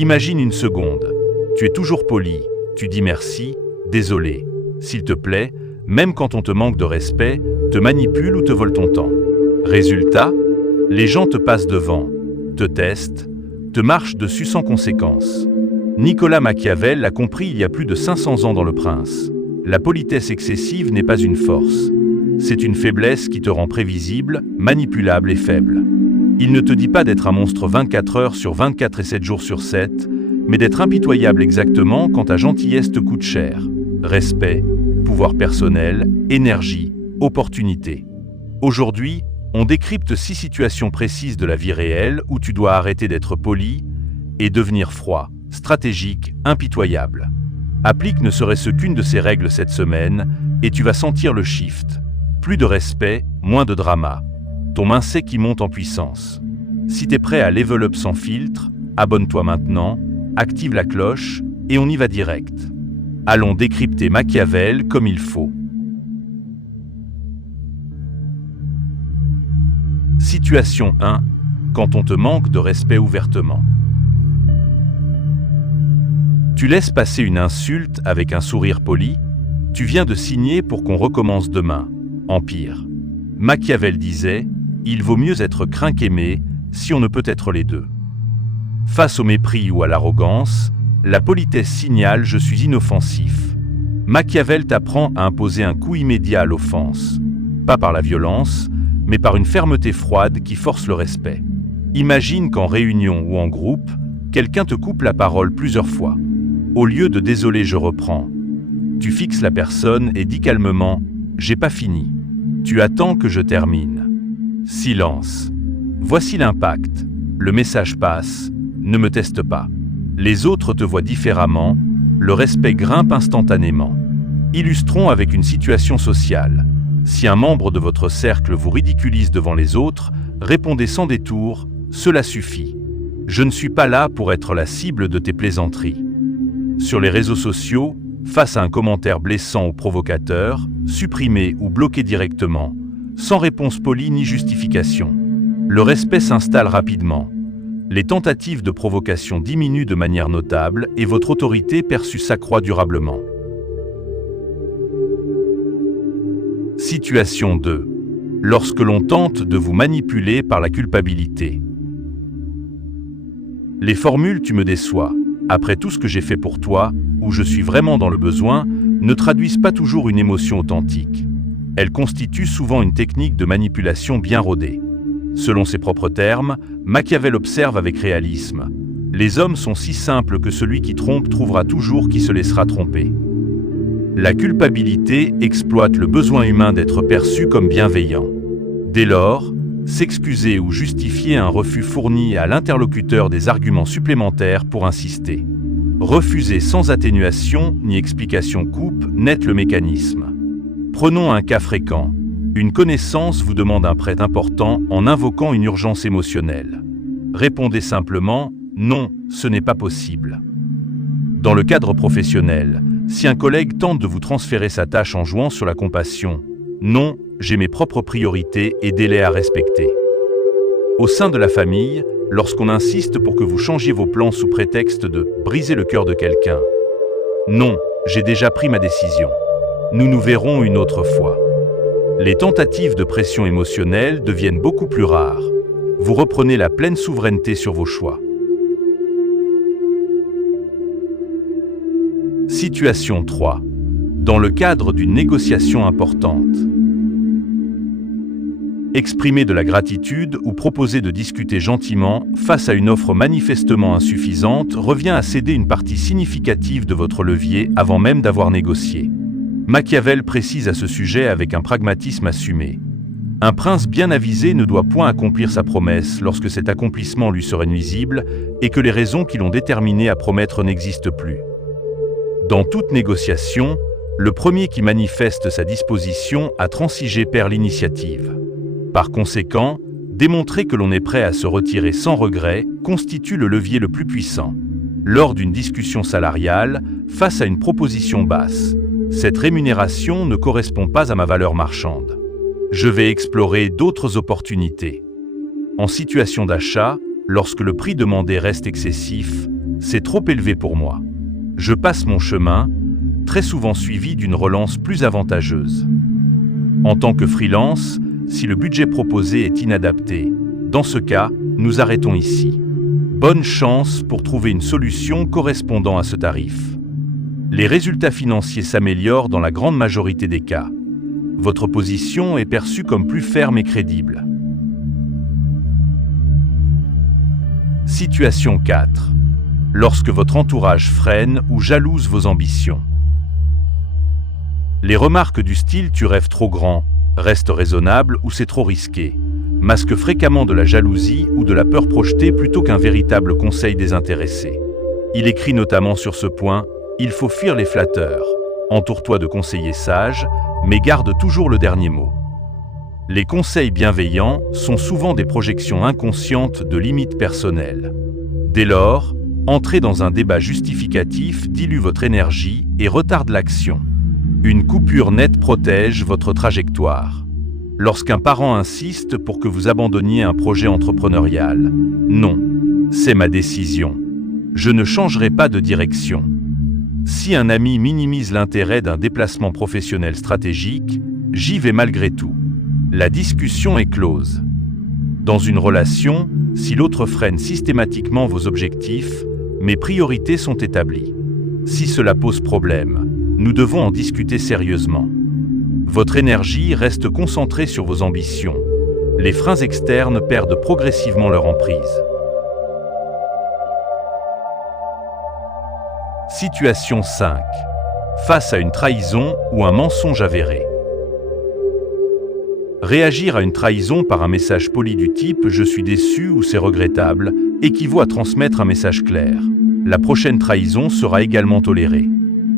Imagine une seconde. Tu es toujours poli, tu dis merci, désolé, s'il te plaît, même quand on te manque de respect, te manipule ou te vole ton temps. Résultat, les gens te passent devant, te testent, te marchent dessus sans conséquence. Nicolas Machiavel l'a compris il y a plus de 500 ans dans Le Prince. La politesse excessive n'est pas une force. C'est une faiblesse qui te rend prévisible, manipulable et faible. Il ne te dit pas d'être un monstre 24 heures sur 24 et 7 jours sur 7, mais d'être impitoyable exactement quand ta gentillesse te coûte cher. Respect, pouvoir personnel, énergie, opportunité. Aujourd'hui, on décrypte 6 situations précises de la vie réelle où tu dois arrêter d'être poli et devenir froid, stratégique, impitoyable. Applique ne serait-ce qu'une de ces règles cette semaine et tu vas sentir le shift. Plus de respect, moins de drama. Ton mindset qui monte en puissance. Si t'es prêt à level up sans filtre, abonne-toi maintenant, active la cloche et on y va direct. Allons décrypter Machiavel comme il faut. Situation 1. Quand on te manque de respect ouvertement. Tu laisses passer une insulte avec un sourire poli. Tu viens de signer pour qu'on recommence demain. Empire. Machiavel disait « Il vaut mieux être craint qu'aimé si on ne peut être les deux ». Face au mépris ou à l'arrogance, la politesse signale « Je suis inoffensif ». Machiavel t'apprend à imposer un coup immédiat à l'offense. Pas par la violence, mais par une fermeté froide qui force le respect. Imagine qu'en réunion ou en groupe, quelqu'un te coupe la parole plusieurs fois. Au lieu de « désolé, je reprends », tu fixes la personne et dis calmement « j'ai pas fini ». Tu attends que je termine. Silence. Voici l'impact. Le message passe. Ne me teste pas. Les autres te voient différemment. Le respect grimpe instantanément. Illustrons avec une situation sociale. Si un membre de votre cercle vous ridiculise devant les autres, répondez sans détour « Cela suffit. Je ne suis pas là pour être la cible de tes plaisanteries ». Sur les réseaux sociaux, face à un commentaire blessant ou provocateur, supprimez ou bloquez directement, sans réponse polie ni justification. Le respect s'installe rapidement. Les tentatives de provocation diminuent de manière notable et votre autorité perçue s'accroît durablement. Situation 2. Lorsque l'on tente de vous manipuler par la culpabilité. Les formules « tu me déçois », après tout ce que j'ai fait pour toi, ou je suis vraiment dans le besoin, ne traduisent pas toujours une émotion authentique. Elles constituent souvent une technique de manipulation bien rodée. Selon ses propres termes, Machiavel observe avec réalisme. Les hommes sont si simples que celui qui trompe trouvera toujours qui se laissera tromper. La culpabilité exploite le besoin humain d'être perçu comme bienveillant. Dès lors, s'excuser ou justifier un refus fournit à l'interlocuteur des arguments supplémentaires pour insister. Refuser sans atténuation ni explication coupe net le mécanisme. Prenons un cas fréquent. Une connaissance vous demande un prêt important en invoquant une urgence émotionnelle. Répondez simplement « Non, ce n'est pas possible ». Dans le cadre professionnel, si un collègue tente de vous transférer sa tâche en jouant sur la compassion, « Non, j'ai mes propres priorités et délais à respecter ». Au sein de la famille, lorsqu'on insiste pour que vous changiez vos plans sous prétexte de briser le cœur de quelqu'un, « Non, j'ai déjà pris ma décision. Nous nous verrons une autre fois ». Les tentatives de pression émotionnelle deviennent beaucoup plus rares. Vous reprenez la pleine souveraineté sur vos choix. Situation 3. Dans le cadre d'une négociation importante. Exprimer de la gratitude ou proposer de discuter gentiment face à une offre manifestement insuffisante revient à céder une partie significative de votre levier avant même d'avoir négocié. Machiavel précise à ce sujet avec un pragmatisme assumé. Un prince bien avisé ne doit point accomplir sa promesse lorsque cet accomplissement lui serait nuisible et que les raisons qui l'ont déterminé à promettre n'existent plus. Dans toute négociation, le premier qui manifeste sa disposition à transiger perd l'initiative. Par conséquent, démontrer que l'on est prêt à se retirer sans regret constitue le levier le plus puissant. Lors d'une discussion salariale, face à une proposition basse, cette rémunération ne correspond pas à ma valeur marchande. Je vais explorer d'autres opportunités. En situation d'achat, lorsque le prix demandé reste excessif, C'est trop élevé pour moi. Je passe mon chemin, très souvent suivi d'une relance plus avantageuse. En tant que freelance, si le budget proposé est inadapté, dans ce cas, nous arrêtons ici. Bonne chance pour trouver une solution correspondant à ce tarif. Les résultats financiers s'améliorent dans la grande majorité des cas. Votre position est perçue comme plus ferme et crédible. Situation 4. Lorsque votre entourage freine ou jalouse vos ambitions. Les remarques du style « tu rêves trop grand », « reste raisonnable » ou « c'est trop risqué » masquent fréquemment de la jalousie ou de la peur projetée plutôt qu'un véritable conseil désintéressé. Il écrit notamment sur ce point « Il faut fuir les flatteurs. Entoure-toi de conseillers sages, mais garde toujours le dernier mot. » Les conseils bienveillants sont souvent des projections inconscientes de limites personnelles. Dès lors, entrer dans un débat justificatif dilue votre énergie et retarde l'action. Une coupure nette protège votre trajectoire. Lorsqu'un parent insiste pour que vous abandonniez un projet entrepreneurial, non, c'est ma décision. Je ne changerai pas de direction. Si un ami minimise l'intérêt d'un déplacement professionnel stratégique, j'y vais malgré tout. La discussion est close. Dans une relation, si l'autre freine systématiquement vos objectifs, mes priorités sont établies. Si cela pose problème, nous devons en discuter sérieusement. Votre énergie reste concentrée sur vos ambitions. Les freins externes perdent progressivement leur emprise. Situation 5. Face à une trahison ou un mensonge avéré. Réagir à une trahison par un message poli du type « je suis déçu » ou « c'est regrettable » équivaut à transmettre un message clair. La prochaine trahison sera également tolérée.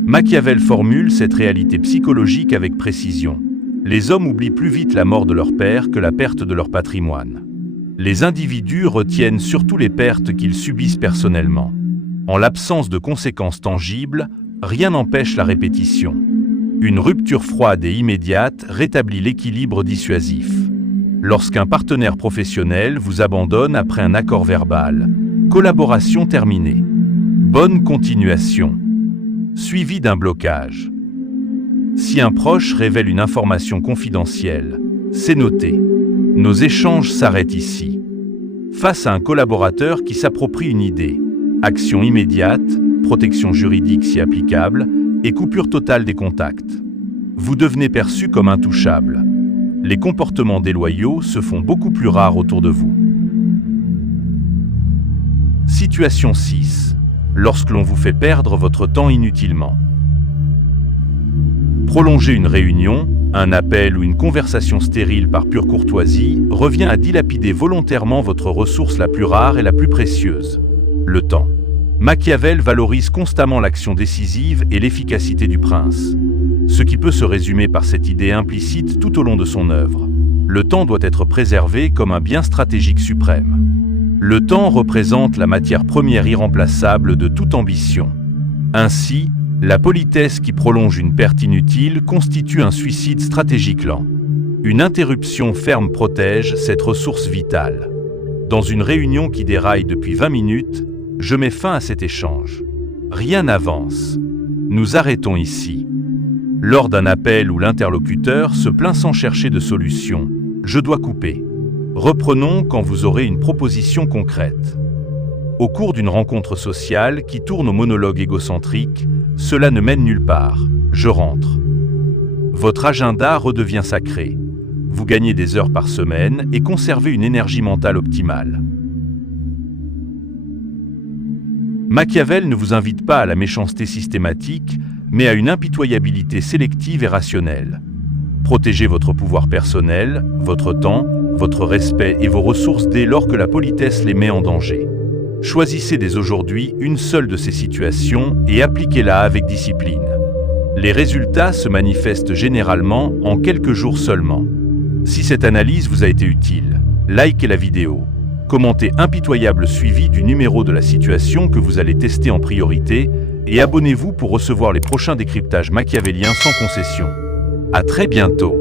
Machiavel formule cette réalité psychologique avec précision. Les hommes oublient plus vite la mort de leur père que la perte de leur patrimoine. Les individus retiennent surtout les pertes qu'ils subissent personnellement. En l'absence de conséquences tangibles, rien n'empêche la répétition. Une rupture froide et immédiate rétablit l'équilibre dissuasif. Lorsqu'un partenaire professionnel vous abandonne après un accord verbal, collaboration terminée. Bonne continuation. Suivi d'un blocage. Si un proche révèle une information confidentielle, c'est noté. Nos échanges s'arrêtent ici. Face à un collaborateur qui s'approprie une idée, action immédiate, protection juridique si applicable, et coupure totale des contacts. Vous devenez perçu comme intouchable. Les comportements déloyaux se font beaucoup plus rares autour de vous. Situation 6. Lorsque l'on vous fait perdre votre temps inutilement. Prolonger une réunion, un appel ou une conversation stérile par pure courtoisie revient à dilapider volontairement votre ressource la plus rare et la plus précieuse, le temps. Machiavel valorise constamment l'action décisive et l'efficacité du prince, ce qui peut se résumer par cette idée implicite tout au long de son œuvre. Le temps doit être préservé comme un bien stratégique suprême. Le temps représente la matière première irremplaçable de toute ambition. Ainsi, la politesse qui prolonge une perte inutile constitue un suicide stratégique lent. Une interruption ferme protège cette ressource vitale. Dans une réunion qui déraille depuis 20 minutes, je mets fin à cet échange. Rien n'avance. Nous arrêtons ici. Lors d'un appel où l'interlocuteur se plaint sans chercher de solution, je dois couper. Reprenons quand vous aurez une proposition concrète. Au cours d'une rencontre sociale qui tourne au monologue égocentrique, cela ne mène nulle part. Je rentre. Votre agenda redevient sacré. Vous gagnez des heures par semaine et conservez une énergie mentale optimale. Machiavel ne vous invite pas à la méchanceté systématique, mais à une impitoyabilité sélective et rationnelle. Protégez votre pouvoir personnel, votre temps, votre respect et vos ressources dès lors que la politesse les met en danger. Choisissez dès aujourd'hui une seule de ces situations et appliquez-la avec discipline. Les résultats se manifestent généralement en quelques jours seulement. Si cette analyse vous a été utile, likez la vidéo, commentez impitoyable suivi du numéro de la situation que vous allez tester en priorité et abonnez-vous pour recevoir les prochains décryptages machiavéliens sans concession. À très bientôt.